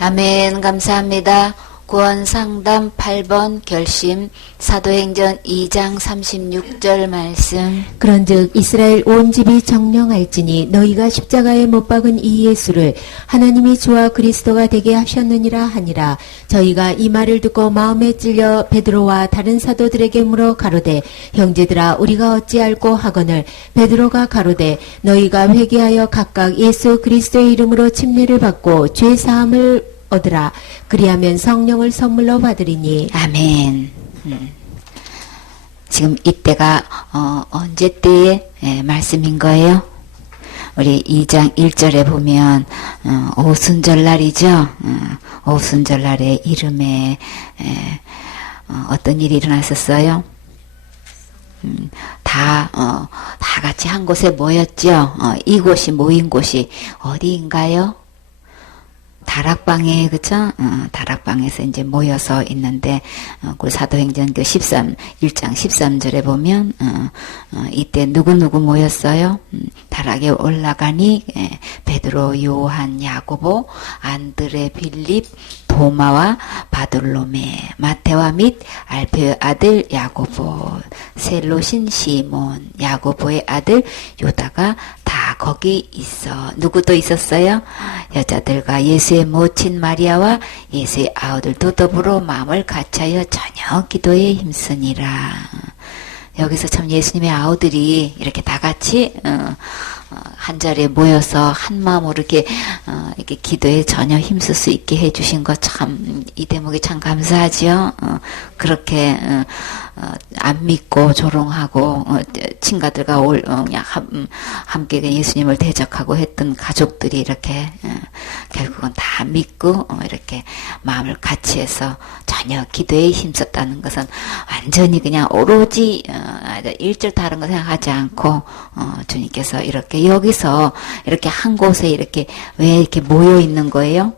아멘. 감사합니다. 구원상담 8번 결심 사도행전 2장 36절 말씀. 그런즉 이스라엘 온 집이 정령할지니 너희가 십자가에 못 박은 이 예수를 하나님이 주와 그리스도가 되게 하셨느니라 하니라. 저희가 이 말을 듣고 마음에 찔려 베드로와 다른 사도들에게 물어 가로되 형제들아 우리가 어찌 알고 하거늘 베드로가 가로되 너희가 회개하여 각각 예수 그리스도의 이름으로 침례를 받고 죄 사함을 얻으라. 그리하면 성령을 선물로 받으리니. 아멘. 지금 이때가 언제 때의 말씀인 거예요? 우리 2장 1절에 보면 오순절날이죠. 오순절날의 이름에 어떤 일이 일어났었어요? 다 같이 한 곳에 모였죠. 이곳이 모인 곳이 어디인가요? 다락방에, 그쵸? 다락방에서 이제 모여서 있는데, 그 사도행전 그 1장 13절에 보면, 이때 누구누구 모였어요? 다락에 올라가니, 베드로, 요한, 야고보, 안드레, 빌립, 도마와 바돌로메, 마테와 및 알페의 아들 야고보, 셀롯인 시몬, 야고보의 아들 요다가 다 거기 있어. 누구도 있었어요? 여자들과 예수의 모친 마리아와 예수의 아우들도 더불어 마음을 같이하여 저녁 기도에 힘쓰니라. 여기서 참 예수님의 아우들이 이렇게 다 같이 한 자리에 모여서 한 마음으로 이렇게 기도에 전혀 힘쓸 수 있게 해주신 것 참 이 대목이 참 감사하지요. 그렇게 안 믿고 조롱하고 친가들과 그냥 함께 예수님을 대적하고 했던 가족들이 이렇게 결국은 다 믿고 이렇게 마음을 같이 해서 전혀 기도에 힘썼다는 것은 완전히 그냥 오로지 1절 다른 거 생각하지 않고 주님께서 이렇게 여기서 이렇게 한 곳에 이렇게 왜 이렇게 모여 있는 거예요?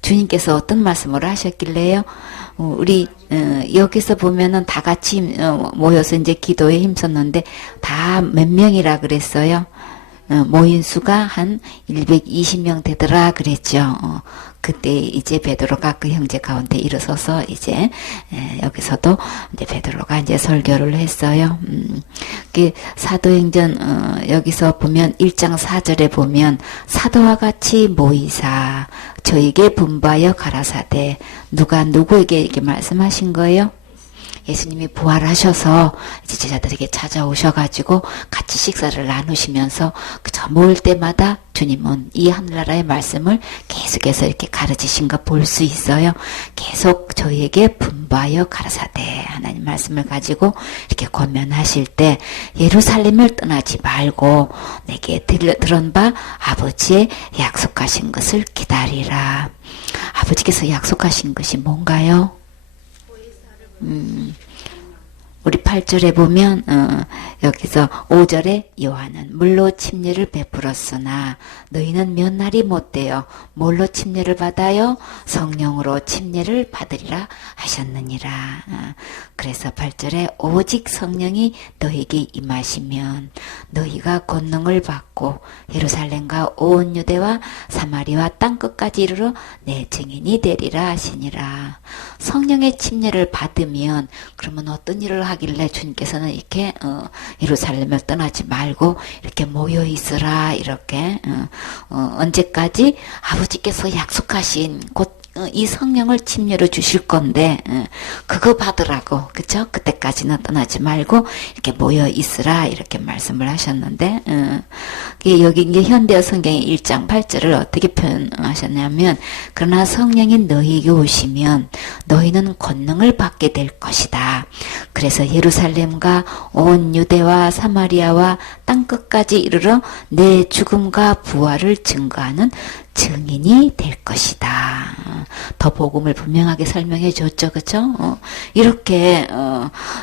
주님께서 어떤 말씀을 하셨길래요? 우리 여기서 보면은 다 같이 모여서 이제 기도에 힘썼는데 다 몇 명이라 그랬어요? 모인 수가 한 120명 되더라 그랬죠. 그때 이제 베드로가 그 형제 가운데 일어서서 이제 여기서도 이제 베드로가 이제 설교를 했어요. 그 사도행전 여기서 보면 1장 4절에 보면 사도와 같이 모이사 저에게 분부하여 가라사대 누가 누구에게 이렇게 말씀하신 거예요? 예수님이 부활하셔서 이제 제자들에게 찾아오셔가지고 같이 식사를 나누시면서 그저 모일 때마다 주님은 이 하늘나라의 말씀을 계속해서 이렇게 가르치신 거 볼 수 있어요. 계속 저희에게 분부하여 가라사대 하나님 말씀을 가지고 이렇게 권면하실 때 예루살렘을 떠나지 말고 내게 들은 바 아버지의 약속하신 것을 기다리라. 아버지께서 약속하신 것이 뭔가요? 우리 8절에 보면 여기서 5절에 요한은 물로 침례를 베풀었으나 너희는 몇 날이 못되어 뭘로 침례를 받아요? 성령으로 침례를 받으리라 하셨느니라. 그래서 8절에 오직 성령이 너희에게 임하시면 너희가 권능을 받고 예루살렘과 온 유대와 사마리와 땅끝까지 이르러 내 증인이 되리라 하시니라. 성령의 침례를 받으면 그러면 어떤 일을 하길래 주님께서는 이렇게 예루살렘을 떠나지 말고 이렇게 모여 있으라 이렇게 언제까지 아버지께서 약속하신 곧 이 성령을 침례로 주실 건데 그거 받으라고 그쵸? 그때까지는 떠나지 말고 이렇게 모여 있으라 이렇게 말씀을 하셨는데 여기 이제 현대어 성경의 1장 8절을 어떻게 표현하셨냐면 그러나 성령이 너희에게 오시면 너희는 권능을 받게 될 것이다. 그래서 예루살렘과 온 유대와 사마리아와 땅끝까지 이르러 내 죽음과 부활을 증거하는 증인이 될 것이다. 더 복음을 분명하게 설명해 줬죠. 그쵸? 이렇게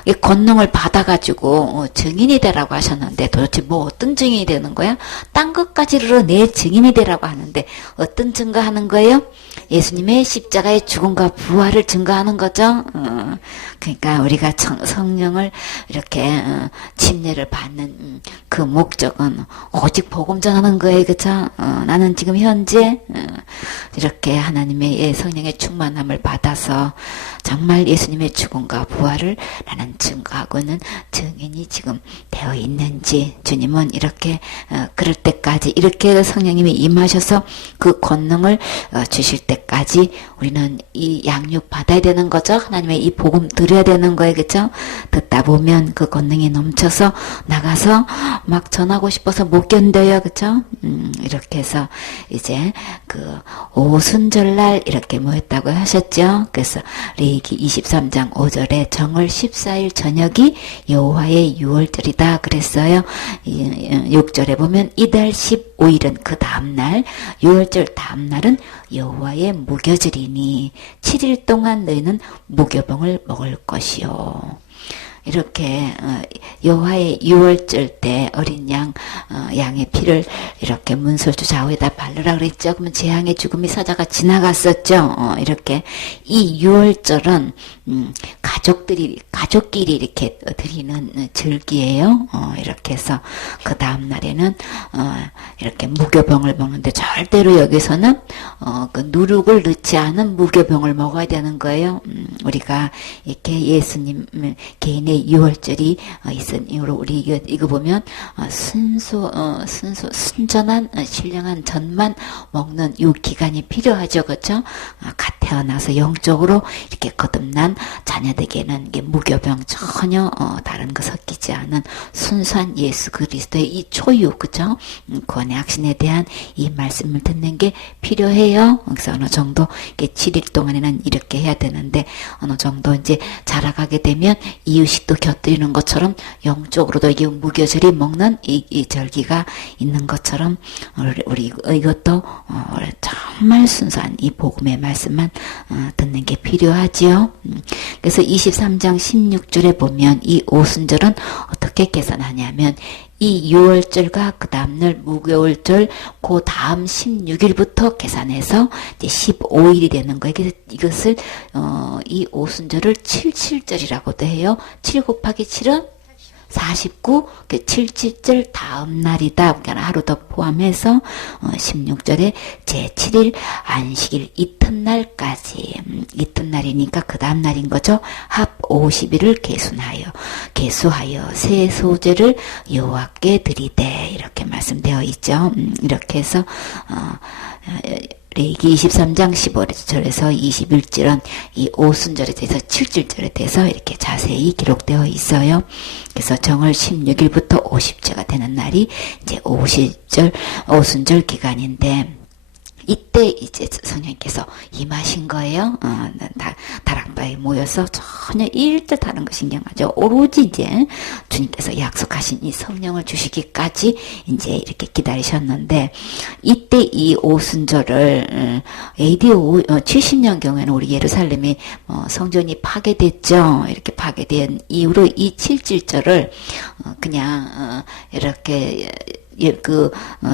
이 권능을 받아가지고 증인이 되라고 하셨는데 도대체 뭐 어떤 증인이 되는 거야? 땅 끝까지 이르러 내 증인이 되라고 하는데 어떤 증거하는 거예요? 예수님의 십자가의 죽음과 부활을 증거하는 거죠. 그러니까 우리가 성령을 이렇게 침례를 받는 그 목적은 오직 복음 전하는 거예요. 그쵸? 나는 지금 현재 이제 이렇게 하나님의 성령의 충만함을 받아서 정말 예수님의 죽음과 부활을 나는 증거하고 있는 증인이 지금 되어 있는지, 주님은 이렇게 그럴 때까지 이렇게 성령님이 임하셔서 그 권능을 주실 때까지 우리는 이 양육 받아야 되는 거죠. 하나님의 이 복음 들어야 되는 거예요. 그죠? 듣다 보면 그 권능이 넘쳐서 나가서 막 전하고 싶어서 못 견뎌요. 그죠? 이렇게 해서 이제 그 오순절날 이렇게 모였다고 하셨죠. 그래서 레위기 23장 5절에 정월 14일 저녁이 여호와의 유월절이다 그랬어요. 6절에 보면 이달 15일은 그 다음날, 유월절 다음날은 여호와의 무교절이니 7일 동안 너희는 무교병을 먹을 것이요. 이렇게 여호와의 유월절 때 어린 양의 피를 이렇게 문설주 좌우에다 바르라 그랬죠. 그러면 재앙의 죽음이 사자가 지나갔었죠. 이렇게 이 유월절은 가족끼리 이렇게 드리는 절기예요. 이렇게 해서 그 다음 날에는 이렇게 무교병을 먹는데 절대로 여기서는 그 누룩을 넣지 않은 무교병을 먹어야 되는 거예요. 우리가 이렇게 예수님 개인의 유월절이 있은 이후로 우리 이거 보면 순전한 신령한 전만 먹는 이 기간이 필요하죠. 그렇죠? 갓 태어나서 영적으로 이렇게 거듭난 자녀들에게는 이게 무교병 전혀 다른 거 섞이지 않은 순수한 예수 그리스도의 이 초유, 그죠? 구원의 확신에 대한 이 말씀을 듣는 게 필요해요. 그래서 어느 정도 7일 동안에는 이렇게 해야 되는데 어느 정도 이제 자라가게 되면 이유식도 곁들이는 것처럼 영적으로도 이 무교절이 먹는 이 절기가 있는 것처럼 우리 이것도 정말 순수한 이 복음의 말씀만 듣는 게 필요하지요. 그래서 23장 16절에 보면 이 오순절은 어떻게 계산하냐면 이 6월절과 그 다음날 무교월절 그 다음 16일부터 계산해서 이제 15일이 되는 거예요. 그래서 이것을 이 오순절을 77절이라고도 해요. 7 곱하기 7은 49, 77절 다음 날이다. 그러니까 하루 더 포함해서 16절에 제7일 안식일 이튿날까지 이튿날이니까 그 다음 날인 거죠. 합 50일을 계수하여 새 소제를 여호와께 드리되 이렇게 말씀되어 있죠. 이렇게 해서 레위기 23장 15절에서 21절은 이 오순절에 대해서 7절에 대해서 이렇게 자세히 기록되어 있어요. 그래서 정월 16일부터 50제가 되는 날이 이제 오순절 기간인데 이때 이제 성령께서 임하신 거예요. 다락방에 모여서 전혀 일절 다른 거 신경하죠. 오로지 이제 주님께서 약속하신 이 성령을 주시기까지 이제 이렇게 기다리셨는데 이때 이 오순절을 AD 70년 경우에는 우리 예루살렘이 성전이 파괴됐죠. 이렇게 파괴된 이후로 이 7.7절을 그냥 이렇게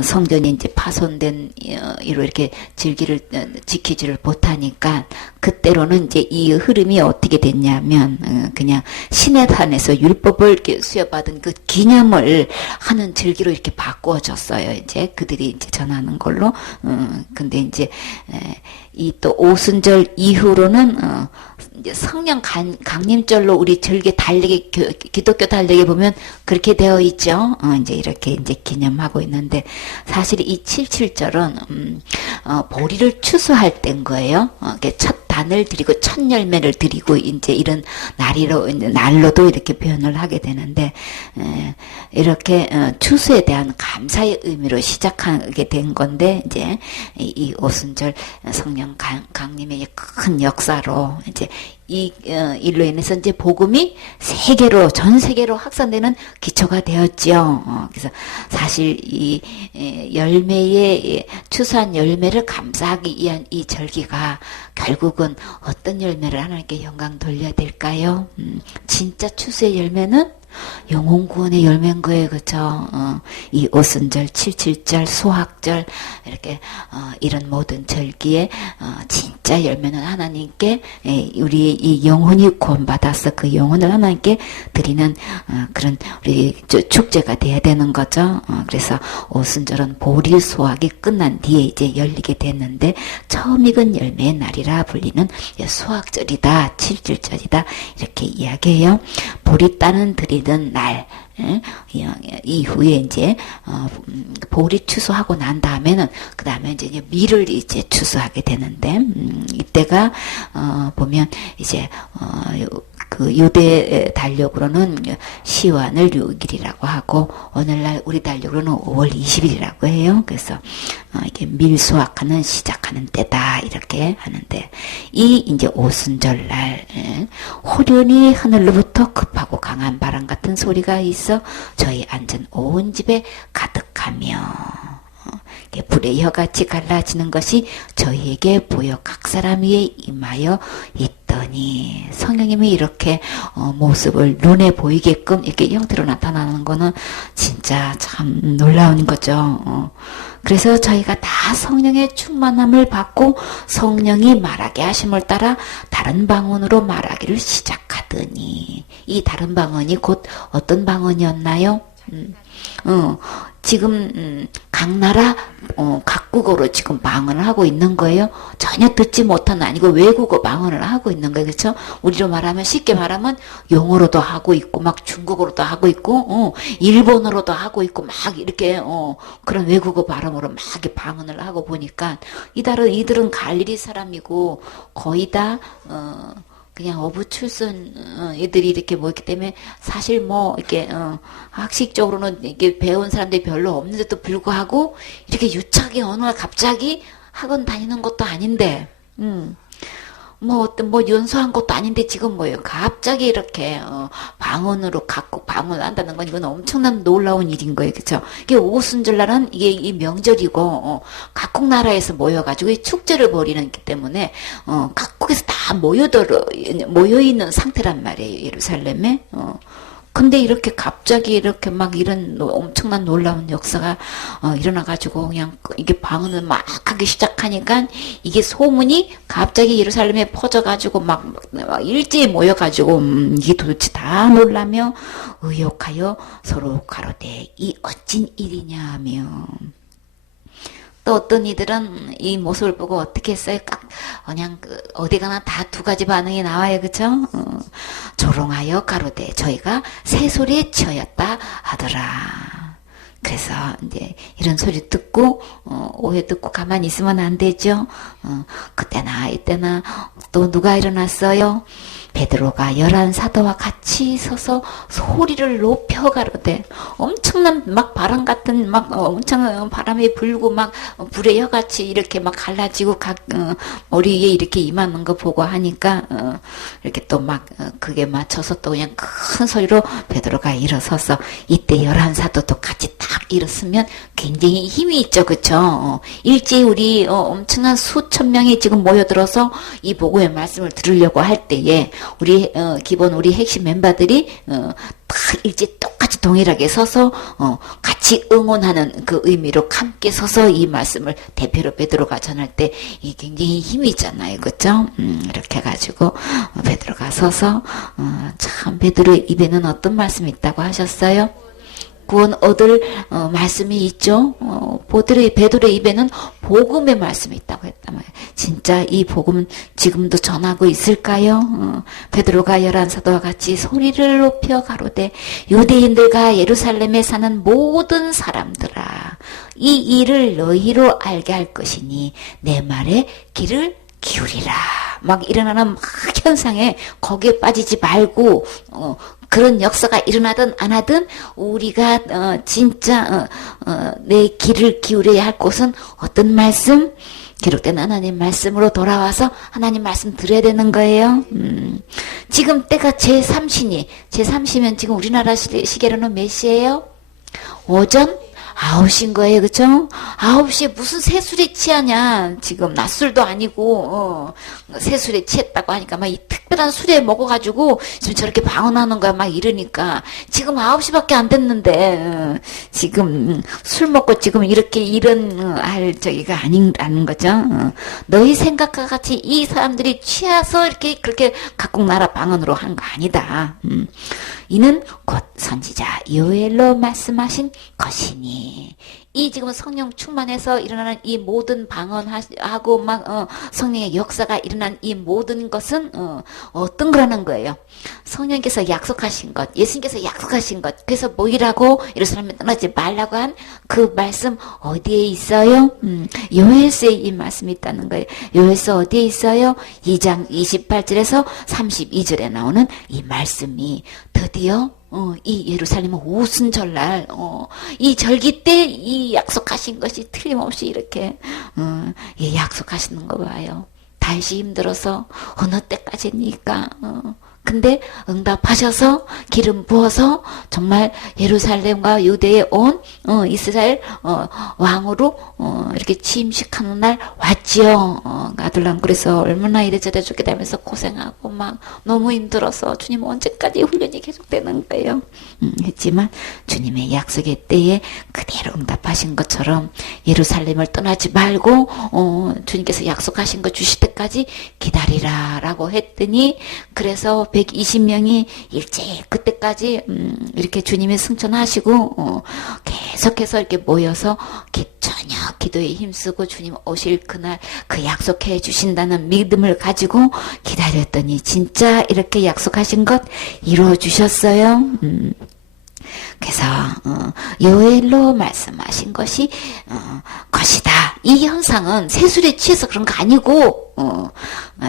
성전이 이제 파손된 이로 이렇게 절기를 지키지를 못하니까 그때로는 이제 이 흐름이 어떻게 됐냐면 그냥 시내단에서 율법을 이렇게 수여받은 그 기념을 하는 절기로 이렇게 바꾸어졌어요. 이제 그들이 이제 전하는 걸로. 근데 이제 이 또 오순절 이후로는 이제 성령 강림절로 우리 절기 달리기 기독교 달리기 보면 그렇게 되어 있죠. 이제 이렇게 이제 기념하고 있는데 사실 이 77절은 보리를 추수할 때인 거예요. 첫 단을 드리고 첫 열매를 드리고 이제 이런 날로도 이렇게 표현을 하게 되는데 이렇게 추수에 대한 감사의 의미로 시작하게 된 건데 이제 이 오순절 성령 강림의 큰 역사로 이제 일로 인해서 이제 복음이 전 세계로 확산되는 기초가 되었지요. 그래서 사실 이 추수한 열매를 감사하기 위한 이 절기가 결국은 어떤 열매를 하나님께 영광 돌려야 될까요? 진짜 추수의 열매는 영혼 구원의 열매인 거예요, 그쵸? 이 오순절, 칠칠절, 수학절, 이렇게, 이런 모든 절기에, 진짜 열매는 하나님께, 우리 이 영혼이 구원받아서 그 영혼을 하나님께 드리는, 그런, 우리 축제가 돼야 되는 거죠. 그래서 오순절은 보리 수확이 끝난 뒤에 이제 열리게 됐는데, 처음 익은 열매의 날이라 불리는 수학절이다, 칠칠절이다, 이렇게 이야기해요. 보리 따는 드리는 날, 이후에 이제 보리 추수하고 난 다음에는 그 다음에 이제 밀을 이제 추수하게 되는데 이때가 보면 이제 그 유대 달력으로는 시완을 6일이라고 하고 오늘날 우리 달력으로는 5월 20일이라고 해요. 그래서 이게 밀 수확하는 시작하는 때다 이렇게 하는데 이 이제 오순절 날 호련히 하늘로부터 급하고 강한 바람 같은 소리가 있어 저희 앉은 온 집에 가득하며 불의 혀같이 갈라지는 것이 저희에게 보여 각 사람 위에 임하여 있더니 성령님이 이렇게 모습을 눈에 보이게끔 이렇게 형태로 나타나는 거는 진짜 참 놀라운 거죠. 그래서 저희가 다 성령의 충만함을 받고 성령이 말하게 하심을 따라 다른 방언으로 말하기를 시작하더니 이 다른 방언이 곧 어떤 방언이었나요? 지금 각 나라 각국어로 지금 방언을 하고 있는 거예요. 전혀 듣지 못한 아니고 외국어 방언을 하고 있는 거예요. 그렇죠? 우리로 말하면 쉽게 말하면 영어로도 하고 있고 막 중국어로도 하고 있고 일본어로도 하고 있고 막 이렇게 그런 외국어 발음으로 막 이렇게 방언을 하고 보니까 이들은 갈릴리 사람이고 거의 다 그냥 어부 출신 애들이 이렇게 모였기 때문에 사실 뭐 이렇게 학식적으로는 이게 배운 사람들이 별로 없는데도 불구하고 이렇게 유치하게 어느 날 갑자기 학원 다니는 것도 아닌데 뭐 어떤 뭐 연수한 것도 아닌데 지금 뭐예요? 갑자기 이렇게 방언으로 각국 방언을 한다는 건 이건 엄청난 놀라운 일인 거예요, 그렇죠? 이게 오순절날은 이게 이 명절이고 각국 나라에서 모여가지고 이 축제를 벌이기 때문에 각국에서 다 모여 있는 상태란 말이에요, 예루살렘에. 근데 이렇게 갑자기 이렇게 막 이런 엄청난 놀라운 역사가 일어나가지고 그냥 이게 방언을 막 하기 시작하니까 이게 소문이 갑자기 예루살렘에 퍼져가지고 막 일제히 모여가지고 이게 도대체 다 놀라며 의욕하여 서로 가로되 이 어찐 일이냐 하며 또 어떤 이들은 이 모습을 보고 어떻게 했어요? 그냥 어디 가나 다 두 가지 반응이 나와요. 그쵸? 조롱하여 가로되 저희가 새소리에 치였다 하더라. 그래서 이제 이런 소리 듣고 오해 듣고 가만히 있으면 안 되죠. 그때나 이때나 또 누가 일어났어요? 베드로가 11 사도와 같이 서서 소리를 높여 가로되 엄청난 막 바람 같은 막 엄청난 바람이 불고 막 불의 혀같이 이렇게 막 갈라지고 각 머리 위에 이렇게 임하는 거 보고 하니까 이렇게 또 막 그게 맞춰서 또 그냥 큰 소리로 베드로가 일어서서 이때 11 사도도 같이 딱 일었으면 굉장히 힘이 있죠, 그쵸? 일제히 우리 엄청난 수천 명이 지금 모여들어서 이 복음의 말씀을 들으려고 할 때에 우리 기본 우리 핵심 멤버들이 다 일제 똑같이 동일하게 서서 같이 응원하는 그 의미로 함께 서서 이 말씀을 대표로 베드로가 전할 때 이게 굉장히 힘이 있잖아요, 그렇죠? 이렇게 해가지고 베드로가 서서 참 베드로의 입에는 어떤 말씀이 있다고 하셨어요? 구원 얻을 말씀이 있죠. 베드로의 입에는 복음의 말씀이 있다고 했단 말이에요. 진짜 이 복음은 지금도 전하고 있을까요? 베드로가 11 사도와 같이 소리를 높여 가로되 유대인들과 예루살렘에 사는 모든 사람들아 이 일을 너희로 알게 할 것이니 내 말에 귀를 기울이라. 막 일어나는 막 현상에 거기에 빠지지 말고 그런 역사가 일어나든 안 하든 우리가 진짜 내 귀를 기울여야 할 곳은 어떤 말씀? 기록된 하나님 말씀으로 돌아와서 하나님 말씀 들어야 되는 거예요. 지금 때가 제3시면 지금 우리나라 시계로는 몇 시예요? 오전? 9시인 거예요. 그쵸? 9시에 무슨 새술에 취하냐. 지금 낮술도 아니고 새술에 취했다고 하니까 막 이 특별한 술에 먹어가지고 지금 저렇게 방언하는 거야. 막 이러니까 지금 9시밖에 안 됐는데 지금 술 먹고 지금 이렇게 이런 할 저기가 아니라는 거죠. 너희 생각과 같이 이 사람들이 취해서 이렇게 그렇게 각국 나라 방언으로 한 거 아니다. 이는 곧 선지자 요엘로 말씀하신 것이니. 이 지금 성령 충만해서 일어나는 이 모든 방언하고 막 성령의 역사가 일어난 이 모든 것은 어떤 거라는 거예요. 성령께서 약속하신 것, 예수님께서 약속하신 것. 그래서 모이라고 예루살렘에 떠나지 말라고 한 그 말씀 어디에 있어요? 요엘서에 이 말씀이 있다는 거예요. 요엘서 어디에 있어요? 2장 28절에서 32절에 나오는 이 말씀이 드디어 이 예루살렘은 오순절날 이 절기 때 이 약속하신 것이 틀림없이 이렇게 예, 약속하시는 거 봐요. 다시 힘들어서 어느 때까지니까 근데 응답하셔서 기름 부어서 정말 예루살렘과 유대에 온 이스라엘 왕으로 이렇게 취임식하는 날 왔지요. 아들랑 그래서 얼마나 이래저래 죽게 되면서 고생하고 막 너무 힘들어서 주님 언제까지 훈련이 계속되는 거예요. 했지만 주님의 약속의 때에 그대로 응답하신 것처럼 예루살렘을 떠나지 말고 주님께서 약속하신 거 주실 때까지 기다리라라고 했더니 그래서 120명이 일찍 그때까지 이렇게 주님이 승천하시고 계속해서 이렇게 모여서 저녁 기도에 힘쓰고 주님 오실 그날 그 약속해 주신다는 믿음을 가지고 기다렸더니 진짜 이렇게 약속하신 것 이루어 주셨어요. 그래서 요엘로 말씀하신 것이 것이다. 이 현상은 새술에 취해서 그런 거 아니고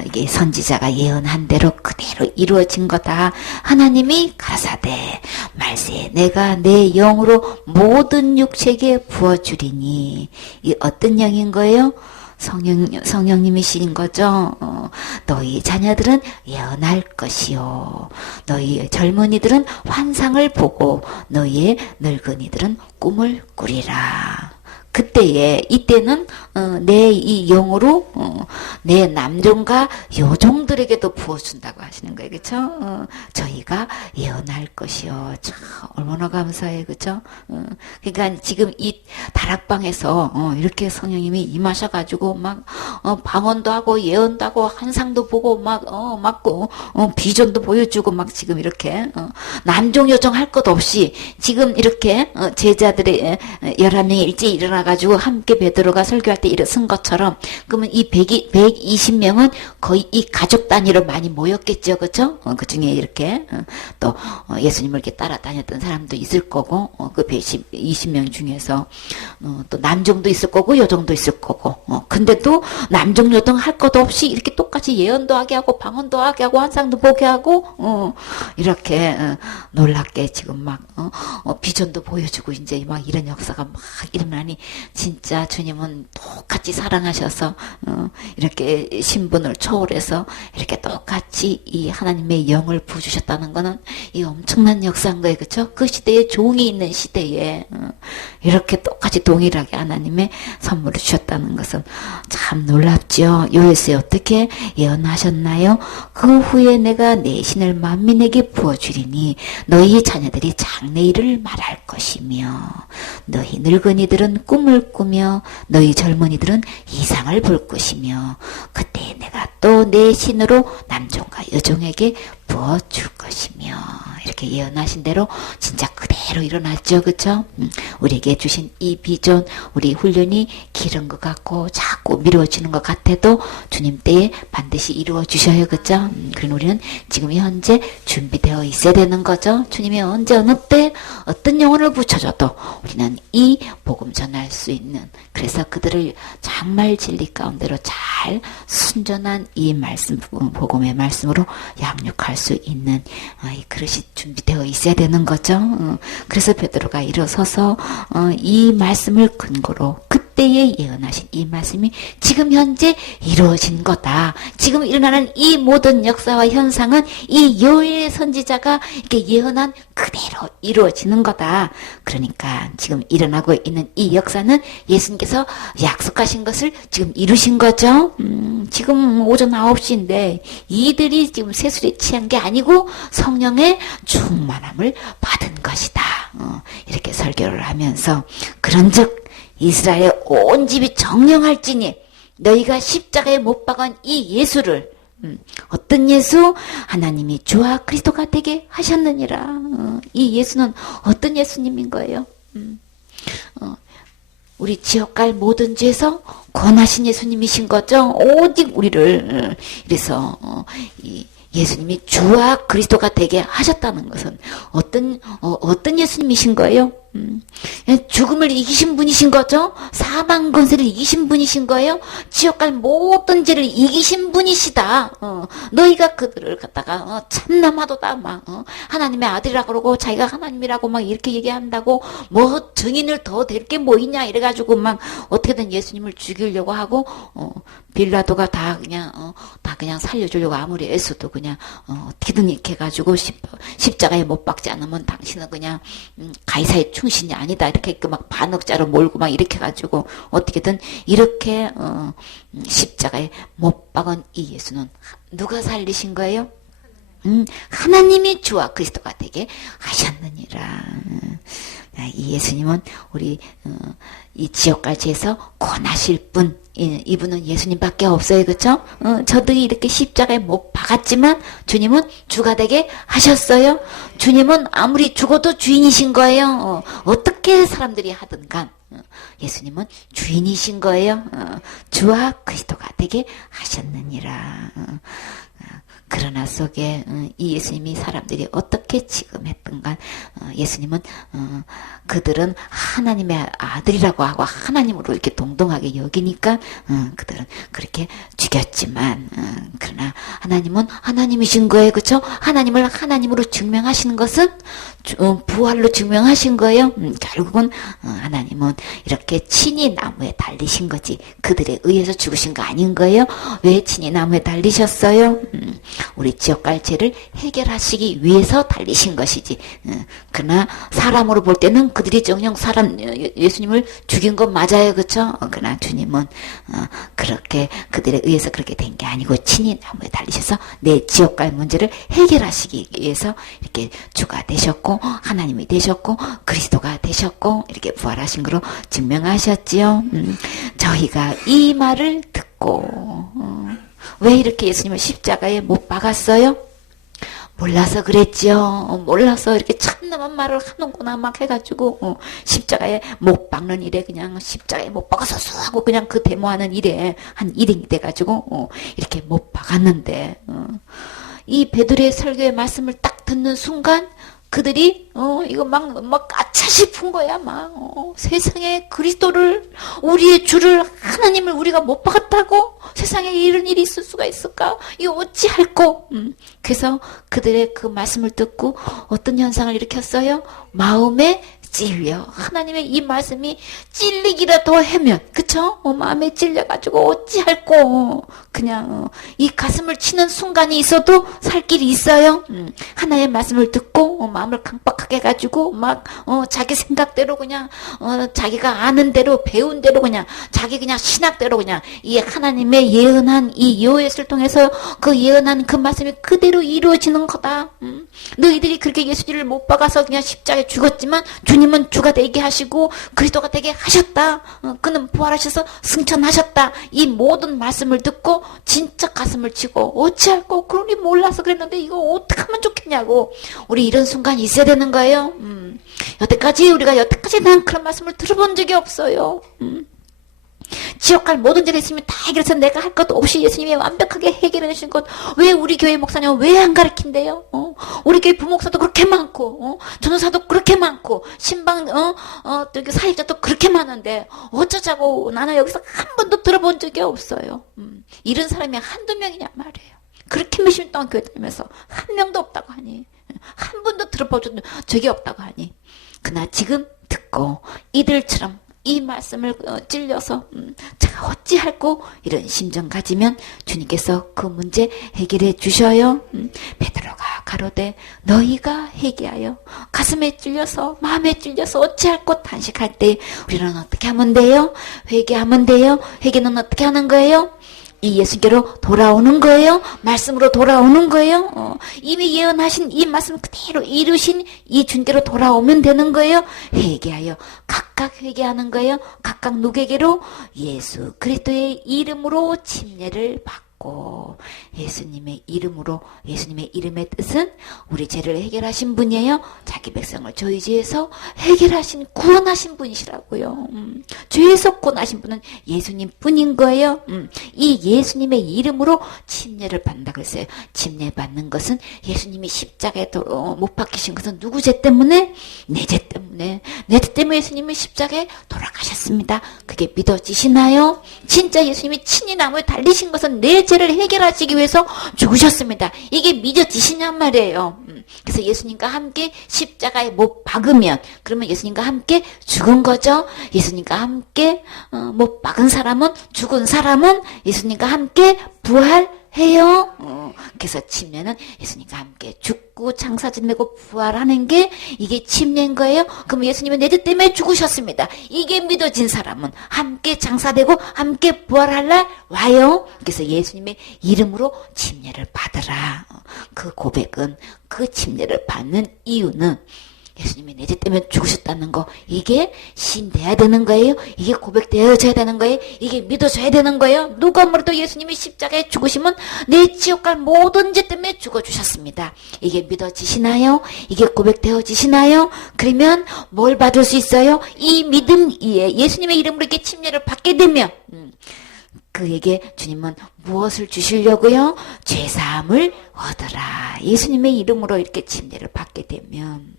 이게 선지자가 예언한 대로 그대로 이루어진 거다. 하나님이 가라사대 말세 내가 내 영으로 모든 육체에게 부어주리니. 이 어떤 영인 거예요? 성령님이신 거죠. 너희 자녀들은 예언할 것이요. 너희 젊은이들은 환상을 보고 너희의 늙은이들은 꿈을 꾸리라. 그때에 이때는 내 이 영으로 내 남종과 여종들에게도 부어준다고 하시는 거예요. 그렇죠? 저희가 예언할 것이요. 참 얼마나 감사해요. 그렇죠? 그러니까 지금 이 다락방에서 이렇게 성령님이 임하셔가지고 막 방언도 하고 예언도 하고 환상도 보고 막 맞고 비전도 보여주고 막 지금 이렇게 남종 여종 할 것 없이 지금 이렇게 제자들의 11명이 일찍 일어나가지고 함께 베드로가 설교할 때 일어선 것처럼 그러면 이 120명은 거의 이 가족 단위로 많이 모였겠죠. 그렇죠? 그 중에 이렇게 또 예수님을 이렇게 따라다녔던 사람도 있을 거고 그 120명 중에서 또 남종도 있을 거고 여종도 있을 거고 근데도 남종 여종 할 것 없이 이렇게 똑같이 예언도 하게 하고 방언도 하게 하고 환상도 보게 하고 이렇게 놀랍게 지금 막 비전도 보여주고 이제 막 이런 역사가 막 일어나니 진짜 주님은 똑같이 사랑하셔서 이렇게 신분을 초월해서 이렇게 똑같이 이 하나님의 영을 부어주셨다는 거는 이 엄청난 역사인 거예요. 그렇죠? 그 시대에 종이 있는 시대에 이렇게 똑같이 동일하게 하나님의 선물을 주셨다는 것은 참 놀랍죠. 요엘서에 어떻게 예언하셨나요? 그 후에 내가 내 신을 만민에게 부어주리니 너희 자녀들이 장래일을 말할 것이며 너희 늙은이들은 꿈을 꾸며 너희 젊은이들은 이상을 볼 것이며 그때 내가 또 내 신으로 남종과 여종에게 부어줄 것이며 이렇게 예언하신 대로 진짜 그대로 일어났죠. 그쵸? 우리에게 주신 이 비전 우리 훈련이 길은 것 같고 자꾸 미뤄지는 것 같아도 주님 때에 반드시 이루어 주셔요. 그쵸? 그럼 우리는 지금 현재 준비되어 있어야 되는 거죠. 주님이 언제 어느 때 어떤 영혼을 붙여줘도 우리는 이 복음 전할 수 있는 그래서 그들을 정말 진리 가운데로 잘 순전한 이 말씀 복음의 말씀으로 양육할 수 있는 이 그릇이 준비되어 있어야 되는 거죠. 그래서 베드로가 일어서서 이 말씀을 근거로 그때 때에 예언하신 이 말씀이 지금 현재 이루어진 거다. 지금 일어나는 이 모든 역사와 현상은 이 요엘 선지자가 이렇게 예언한 그대로 이루어지는 거다. 그러니까 지금 일어나고 있는 이 역사는 예수님께서 약속하신 것을 지금 이루신 거죠. 지금 오전 9시인데 이들이 지금 세술에 취한 게 아니고 성령의 충만함을 받은 것이다. 이렇게 설교를 하면서 그런즉 이스라엘 온 집이 정령할지니 너희가 십자가에 못 박은 이 예수를 어떤 예수? 하나님이 주와 그리스도가 되게 하셨느니라. 이 예수는 어떤 예수님인 거예요? 우리 지옥 갈 모든 죄에서 권하신 예수님이신 거죠. 오직 우리를 이래서 이 예수님이 주와 그리스도가 되게 하셨다는 것은 어떤 예수님이신 거예요? 죽음을 이기신 분이신 거죠? 사망 권세를 이기신 분이신 거예요? 지옥 갈 모든 죄를 이기신 분이시다. 너희가 그들을 갖다가 참남하도다 막 하나님의 아들이라고 그러고 자기가 하나님이라고 막 이렇게 얘기한다고 뭐 증인을 더 될 게 뭐 있냐 이래가지고 막 어떻게든 예수님을 죽이려고 하고 빌라도가 다 그냥 살려주려고 아무리 애써도 그냥 어떻게든 이렇게 해가지고 십자가에 못 박지 않으면 당신은 그냥 가이사의 충신이 아니다 이렇게 막 반역자로 몰고 막 이렇게 해가지고 어떻게든 이렇게 십자가에 못 박은 이 예수는 누가 살리신 거예요? 하나님이 주와 그리스도가 되게 하셨느니라. 이 예수님은 우리 이 지옥까지에서 권하실 분 이분은 예수님밖에 없어요. 그렇죠? 저들이 이렇게 십자가에 못 박았지만 주님은 주가 되게 하셨어요. 주님은 아무리 죽어도 주인이신 거예요. 어떻게 사람들이 하든 간 예수님은 주인이신 거예요. 주와 그리스도가 되게 하셨느니라. 그러나 속에 이 예수님이 사람들이 어떻게 지금 했던가 예수님은 그들은 하나님의 아들이라고 하고 하나님으로 이렇게 동등하게 여기니까 그들은 그렇게 죽였지만 그러나 하나님은 하나님이신 거예요. 그렇죠? 하나님을 하나님으로 증명하시는 것은 부활로 증명하신 거예요. 결국은 하나님은 이렇게 친히 나무에 달리신 거지 그들에 의해서 죽으신 거 아닌 거예요. 왜 친히 나무에 달리셨어요? 우리 지옥 갈 죄를 해결하시기 위해서 달리신 것이지. 그러나 사람으로 볼 때는 그들이 정녕 예수님을 죽인 건 맞아요. 그렇죠? 그러나 주님은 그렇게 그들에 의해서 그렇게 된 게 아니고 친히 나무에 달리셔서 내 지옥 갈 문제를 해결하시기 위해서 이렇게 주가 되셨고 하나님이 되셨고 그리스도가 되셨고 이렇게 부활하신 거로 증명하셨지요. 저희가 이 말을 듣고 왜 이렇게 예수님을 십자가에 못 박았어요? 몰라서 그랬지요. 몰라서 이렇게 참나만 말을 하는구나 막 해가지고 십자가에 못 박는 일에 그냥 십자가에 못 박아서 하고 그냥 그 데모하는 일에 한 일행이 돼가지고 이렇게 못 박았는데 이 베드로의 설교의 말씀을 딱 듣는 순간 그들이 이거 막 아차 싶은 거야. 막 세상에 그리스도를 우리의 주를 하나님을 우리가 못 박았다고 세상에 이런 일이 있을 수가 있을까? 이거 어찌할꼬? 그래서 그들의 그 말씀을 듣고 어떤 현상을 일으켰어요? 마음에 찔려. 하나님의 이 말씀이 찔리기라도 하면, 그쵸? 마음에 찔려가지고 어찌할꼬. 그냥, 이 가슴을 치는 순간이 있어도 살 길이 있어요. 하나님의 말씀을 듣고, 마음을 강박하게 해가지고, 막, 자기 생각대로 그냥, 자기가 아는 대로, 배운 대로 그냥, 자기 그냥 신학대로 그냥, 이 하나님의 예언한 이 요햇을 통해서 그 예언한 그 말씀이 그대로 이루어지는 거다. 너희들이 그렇게 예수님을 못 박아서 그냥 십자가에 죽었지만, 주님은 주가 되게 하시고 그리스도가 되게 하셨다. 그는 부활하셔서 승천하셨다. 이 모든 말씀을 듣고 진짜 가슴을 치고 어찌할꼬 그러니 몰라서 그랬는데 이거 어떻게 하면 좋겠냐고. 우리 이런 순간이 있어야 되는 거예요. 우리가 여태까지 난 그런 말씀을 들어본 적이 없어요. 지옥 갈 모든 죄를 있으면 다 해결해서 내가 할 것도 없이 예수님이 완벽하게 해결해 주신 것 왜 우리 교회 목사님은 왜 안 가르친대요? 우리 교회 부목사도 그렇게 많고 전도사도 그렇게 많고 신방 저기 사역자도 그렇게 많은데 어쩌자고 나는 여기서 한 번도 들어본 적이 없어요. 이런 사람이 한두 명이냐 말이에요. 그렇게 몇십 년 동안 교회 다니면서 한 명도 없다고 하니 한 번도 들어본 적이 없다고 하니 그러나 지금 듣고 이들처럼 이 말씀을 찔려서 제가 어찌할꼬 이런 심정 가지면 주님께서 그 문제 해결해 주셔요. 베드로가 가로되 너희가 회개하여 가슴에 찔려서 마음에 찔려서 어찌할꼬 탄식할 때 우리는 어떻게 하면 돼요? 회개하면 돼요. 회개는 어떻게 하는 거예요? 이 예수께로 돌아오는 거예요. 말씀으로 돌아오는 거예요. 이미 예언하신 이 말씀 그대로 이루신 이 주님께로 돌아오면 되는 거예요. 회개하여 각각 회개하는 거예요. 각각 누구에게로? 예수 그리스도의 이름으로 침례를 받고 예수님의 이름으로, 예수님의 이름의 뜻은 우리 죄를 해결하신 분이에요. 자기 백성을 저희 죄에서 해결하신, 구원하신 분이시라고요. 죄에서 구원하신 분은 예수님 뿐인 거예요. 이 예수님의 이름으로 침례를 받는다 그랬어요. 침례 받는 것은 예수님이 십자가에 못 박히신 것은 누구 죄 때문에? 내 죄 때문에. 내 죄 때문에 예수님이 십자가에 돌아가셨습니다. 그게 믿어지시나요? 진짜 예수님이 친히 나무에 달리신 것은 내 죄를 해결하시기 위해서 죽으셨습니다. 이게 믿어지시냔 말이에요. 그래서 예수님과 함께 십자가에 못 박으면, 그러면 예수님과 함께 죽은 거죠. 예수님과 함께 못 박은 사람은, 죽은 사람은 예수님과 함께 부활해요. 그래서 침례는 예수님과 함께 죽고 장사진 내고 부활하는 게 이게 침례인 거예요. 그럼 예수님은 내 죄 때문에 죽으셨습니다. 이게 믿어진 사람은 함께 장사되고 함께 부활할 날 와요. 그래서 예수님의 이름으로 침례를 받으라. 그 고백은, 그 침례를 받는 이유는 예수님이 내 죄 때문에 죽으셨다는 거, 이게 신돼야 되는 거예요. 이게 고백되어져야 되는 거예요. 이게 믿어져야 되는 거예요. 누가 뭐래도 예수님이 십자가에 죽으시면 내 지옥 갈 모든 죄 때문에 죽어주셨습니다. 이게 믿어지시나요? 이게 고백되어지시나요? 그러면 뭘 받을 수 있어요? 이 믿음, 예수님의 이름으로 이렇게 침례를 받게 되면 그에게 주님은 무엇을 주시려고요? 죄사함을 얻으라. 예수님의 이름으로 이렇게 침례를 받게 되면,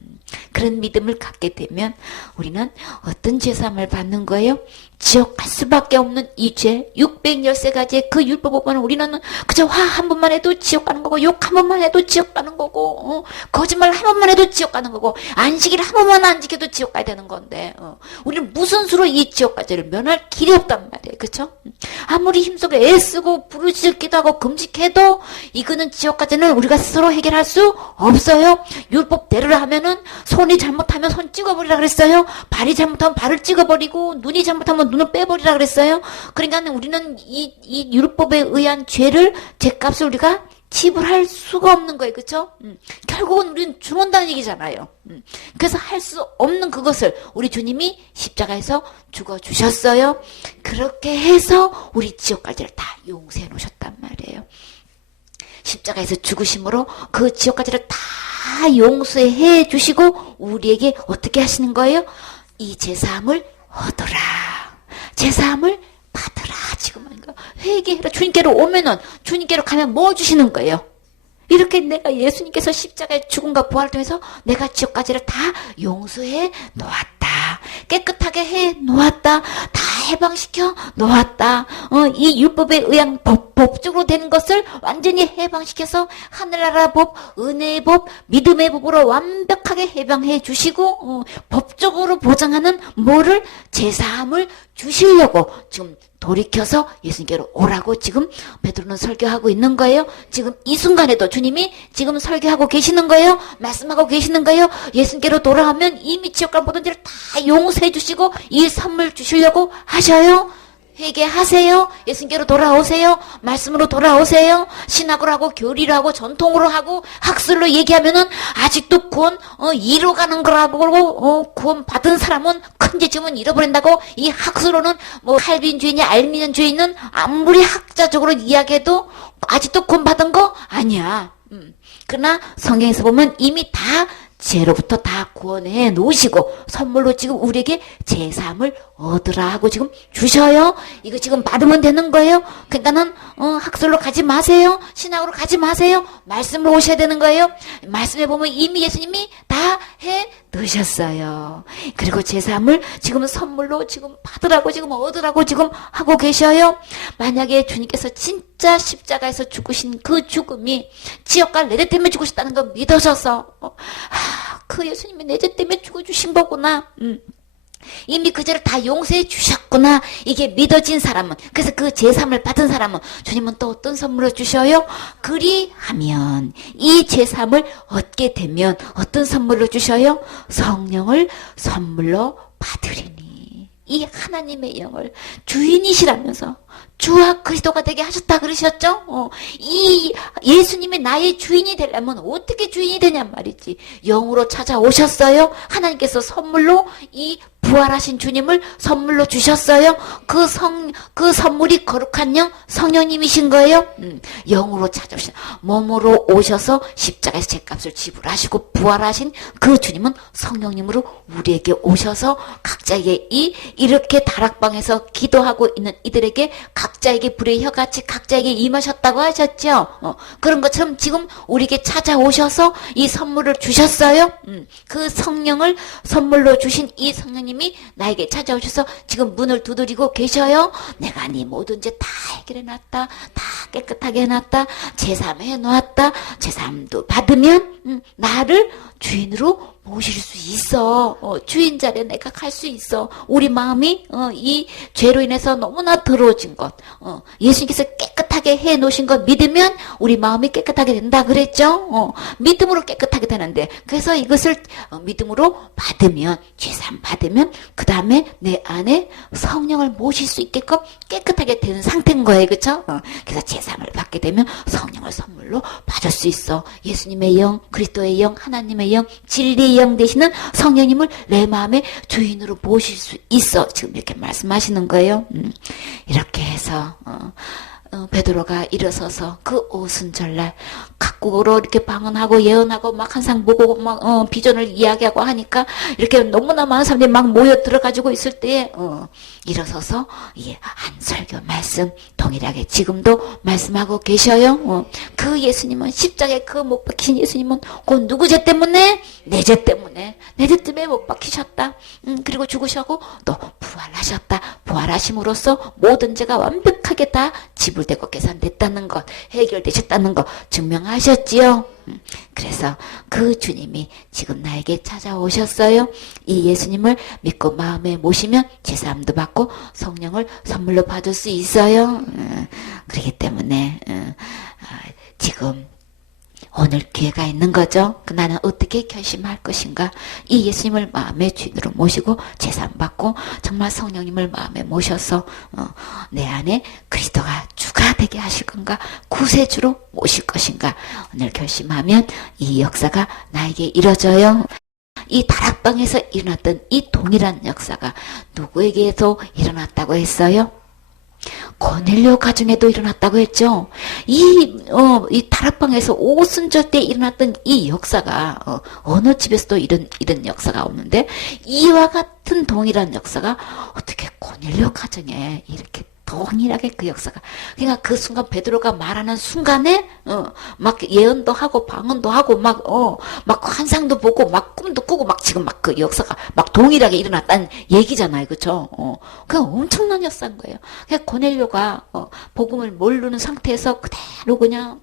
그런 믿음을 갖게 되면 우리는 어떤 죄사함을 받는 거예요? 지옥 갈 수밖에 없는 이 죄, 613가지의 그 율법을 보면 우리는 그저 화 한 번만 해도 지옥 가는 거고, 욕 한 번만 해도 지옥 가는 거고, 거짓말 한 번만 해도 지옥 가는 거고, 안식일 한 번만 안 지켜도 지옥 가야 되는 건데, 우리는 무슨 수로 이 지옥까지를 면할 길이 없단 말이에요. 그쵸? 아무리 힘쓰고 애쓰고 부르짖기도 하고 금식해도 이거는 지옥까지는 우리가 스스로 해결할 수 없어요. 율법대로 하면은 손이 잘못하면 손 찍어버리라 그랬어요. 발이 잘못하면 발을 찍어버리고, 눈이 잘못하면 눈을 빼버리라 그랬어요. 그러니까 우리는 이 율법에 의한 죄를, 죄값을 우리가 지불할 수가 없는 거예요. 그쵸? 결국은 우리는 죽는다는 얘기잖아요. 그래서 할 수 없는 그것을 우리 주님이 십자가에서 죽어주셨어요. 그렇게 해서 우리 지옥까지를 다 용서해 놓으셨단 말이에요. 십자가에서 죽으심으로 그 지옥까지를 다 용서해 주시고 우리에게 어떻게 하시는 거예요? 이 제사함을 얻어라. 제사함을 받으라. 지금 회개해라. 주님께로 오면은, 주님께로 가면 뭐 주시는 거예요? 이렇게 내가 예수님께서 십자가의 죽음과 부활을 통해서 내가 지옥까지를 다 용서해 놓았다. 깨끗하게 해 놓았다. 다 해방시켜 놓았다. 이 율법에 의한 법적으로 된 것을 완전히 해방시켜서 하늘나라 법, 은혜의 법, 믿음의 법으로 완벽하게 해방해 주시고, 법적으로 보장하는 뭐를? 제사함을 주시려고 지금 돌이켜서 예수님께로 오라고 지금 베드로는 설교하고 있는 거예요. 지금 이 순간에도 주님이 지금 설교하고 계시는 거예요. 말씀하고 계시는 거예요. 예수님께로 돌아오면 이미 지옥 갈 모든 죄를 다 용서해 주시고 이 선물 주시려고 하셔요. 회개하세요. 예수님께로 돌아오세요. 말씀으로 돌아오세요. 신학으로 하고 교리로 하고 전통으로 하고 학술로 얘기하면은 아직도 구원 이뤄가는 거라고, 구원 받은 사람은 큰 죄지면 잃어버린다고, 이 학술로는 뭐 칼빈주의냐 알미니언주의는 아무리 학자적으로 이야기해도 아직도 구원 받은 거 아니야. 그러나 성경에서 보면 이미 다 죄로부터 다 구원해 놓으시고 선물로 지금 우리에게 제사함을 얻으라 하고 지금 주셔요. 이거 지금 받으면 되는 거예요. 그러니까는 학술로 가지 마세요. 신학으로 가지 마세요. 말씀으로 오셔야 되는 거예요. 말씀에 보면 이미 예수님이 다 해 놓으셨어요. 그리고 제사함을 지금 선물로 지금 받으라고 지금 얻으라고 지금 하고 계셔요. 만약에 주님께서 진짜 십자가에서 죽으신 그 죽음이 지옥갈 내 죄 때문에 죽으셨다는 거 믿으셔서 그 예수님이 내 죄 때문에 죽어주신 거구나. 이미 그 죄를 다 용서해 주셨구나. 이게 믿어진 사람은, 그래서 그 제삼을 받은 사람은 주님은 또 어떤 선물을 주셔요? 그리하면 이 제삼을 얻게 되면 어떤 선물로 주셔요? 성령을 선물로 받으리니. 이 하나님의 영을 주인이시라면서 주와 그리스도가 되게 하셨다 그러셨죠? 이 예수님이 나의 주인이 되려면 어떻게 주인이 되냔 말이지. 영으로 찾아오셨어요. 하나님께서 선물로 이 부활하신 주님을 선물로 주셨어요. 그 선물이 거룩한 영, 성령님이신 거예요. 영으로 찾아오신, 몸으로 오셔서 십자가에서 죄값을 지불하시고 부활하신 그 주님은 성령님으로 우리에게 오셔서 각자에게 이렇게 다락방에서 기도하고 있는 이들에게 각자에게 불의 혀같이 각자에게 임하셨다고 하셨죠. 그런 것처럼 지금 우리에게 찾아오셔서 이 선물을 주셨어요. 그 성령을 선물로 주신 이 성령님이 나에게 찾아오셔서 지금 문을 두드리고 계셔요. 내가 네 모든 죄 다 해결해놨다. 다 깨끗하게 해놨다. 제삼 해놓았다. 제삼도 받으면 나를 주인으로 모실 수 있어. 주인 자리에 내가 갈 수 있어. 우리 마음이 이 죄로 인해서 너무나 더러워진 것, 예수님께서 깨끗하게 해놓으신 것 믿으면 우리 마음이 깨끗하게 된다 그랬죠. 믿음으로 깨끗하게 되는데, 그래서 이것을 믿음으로 받으면, 죄삼 받으면 그 다음에 내 안에 성령을 모실 수 있게끔 깨끗하게 되는 상태인 거예요. 그렇죠? 그래서 제삼을 받게 되면 성령을 선물로 받을 수 있어. 예수님의 영, 그리스도의 영, 하나님의 영, 진리의 영 되시는 성령님을 내 마음의 주인으로 모실 수 있어. 지금 이렇게 말씀하시는 거예요. 이렇게 해서 베드로가 일어서서 그 오순절날 각국으로 이렇게 방언하고 예언하고 막 환상 보고 막 비전을 이야기하고 하니까 이렇게 너무나 많은 사람들이 막 모여 들어가지고 있을 때에 일어서서 한 설교 말씀 동일하게 지금도 말씀하고 계셔요. 그 예수님은 십자가에 그 못 박히신 예수님은 그 누구 죄 때문에? 내 죄 때문에, 내 죄 때문에 못 박히셨다. 그리고 죽으셨고 또 부활하셨다. 부활하심으로써 모든 죄가 완벽하게 다 지불되고 계산됐다는 것, 해결되셨다는 것 증명하셨지요. 그래서 그 주님이 지금 나에게 찾아오셨어요. 이 예수님을 믿고 마음에 모시면 제사함도 받고 성령을 선물로 받을 수 있어요. 그렇기 때문에 지금 오늘 기회가 있는 거죠. 나는 어떻게 결심할 것인가? 이 예수님을 마음의 주인으로 모시고 제사함 받고 정말 성령님을 마음에 모셔서 내 안에 그리스도가 주가 되게 하실 건가? 구세주로 모실 것인가? 오늘 결심하면 이 역사가 나에게 이뤄져요. 이 다락방에서 일어났던 이 동일한 역사가 누구에게도 일어났다고 했어요? 고넬료 가정에도 일어났다고 했죠. 이 다락방에서 오순절 때 일어났던 이 역사가 어느 집에서도 이런 역사가 없는데, 이와 같은 동일한 역사가 어떻게 고넬료 가정에 이렇게 동일하게 그 역사가, 그러니까 그 순간 베드로가 말하는 순간에 막 예언도 하고 방언도 하고 막 환상도 보고 막 꿈도 꾸고 막 지금 막 그 역사가 막 동일하게 일어났다는 얘기잖아요. 그렇죠? 그냥 엄청난 역사인 거예요. 그냥 고넬료가 복음을 모르는 상태에서 그대로 그냥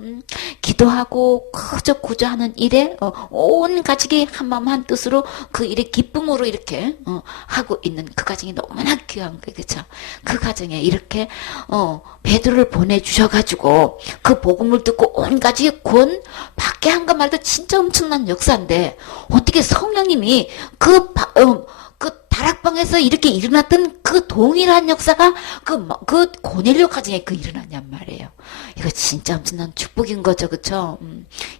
기도하고 그저 구조하는 일에 온 가족이 한 마음 한 뜻으로 그 일에 기쁨으로 이렇게 하고 있는 그 가정이 너무나 귀한 거예요. 그렇죠? 그 가정에 이렇게 베드로를 보내주셔가지고 그 복음을 듣고 온 가족이 권 받게 한 것 말도 진짜 엄청난 역사인데, 어떻게 성령님이 그 다락방에서 이렇게 일어났던 그 동일한 역사가 그 고넬료 가정에 일어났냔 말이에요. 이거 진짜 엄청난 축복인 거죠. 그쵸?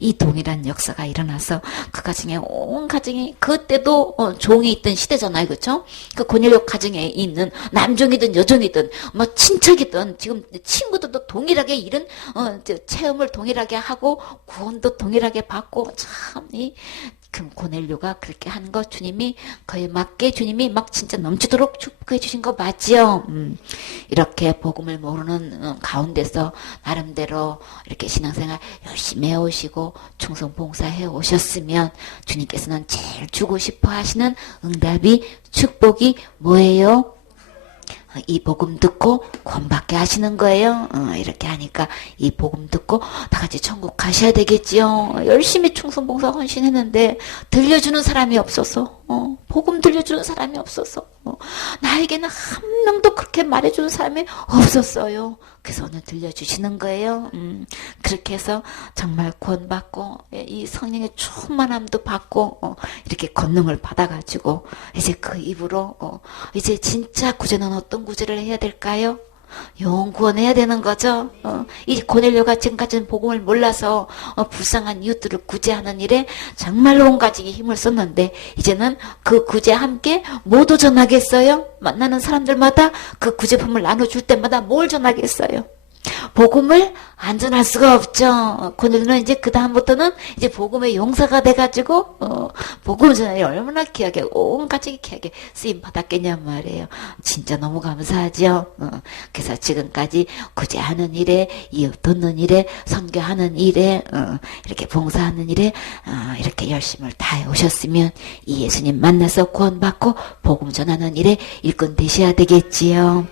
이 동일한 역사가 일어나서 그 가정에 온 가정이, 그때도 종이 있던 시대잖아요. 그쵸? 그 고넬료 가정에 있는 남종이든 여종이든 뭐 친척이든 지금 친구들도 동일하게 이런 체험을 동일하게 하고 구원도 동일하게 받고, 참 고넬료가 그렇게 하는 거 주님이 그에 맞게 주님이 막 진짜 넘치도록 축복해 주신 거 맞지요? 이렇게 복음을 모르는 가운데서 나름대로 이렇게 신앙생활 열심히 해오시고 충성 봉사해 오셨으면 주님께서는 제일 주고 싶어 하시는 응답이, 축복이 뭐예요? 이 복음 듣고 구원받게 하시는 거예요. 이렇게 하니까 이 복음 듣고 다 같이 천국 가셔야 되겠지요. 열심히 충성봉사 헌신했는데 들려주는 사람이 없어서 복음 들려주는 사람이 없어서 나에게는 한 명도 그렇게 말해주는 사람이 없었어요. 그래서 오늘 들려주시는 거예요. 그렇게 해서 정말 구원받고 이 성령의 충만함도 받고 이렇게 권능을 받아가지고 이제 그 입으로 이제 진짜 구제는 어떤 구제를 해야 될까요? 영 구원해야 되는 거죠. 이 고넬료가 지금까지는 복음을 몰라서 불쌍한 이웃들을 구제하는 일에 정말 온 가지기 힘을 썼는데 이제는 그 구제 함께 모두 전하겠어요? 만나는 사람들마다 그 구제품을 나눠줄 때마다 뭘 전하겠어요? 복음을 안 전할 수가 없죠. 고넬료는 이제 그 다음부터는 이제 복음의 용사가 돼가지고 복음 전하기 얼마나 귀하게 온 가족이 귀하게 쓰임 받았겠냔 말이에요. 진짜 너무 감사하죠. 그래서 지금까지 구제하는 일에 이웃 돕는 일에 선교하는 일에 이렇게 봉사하는 일에 이렇게 열심을 다해 오셨으면 이 예수님 만나서 구원받고 복음 전하는 일에 일꾼 되셔야 되겠지요.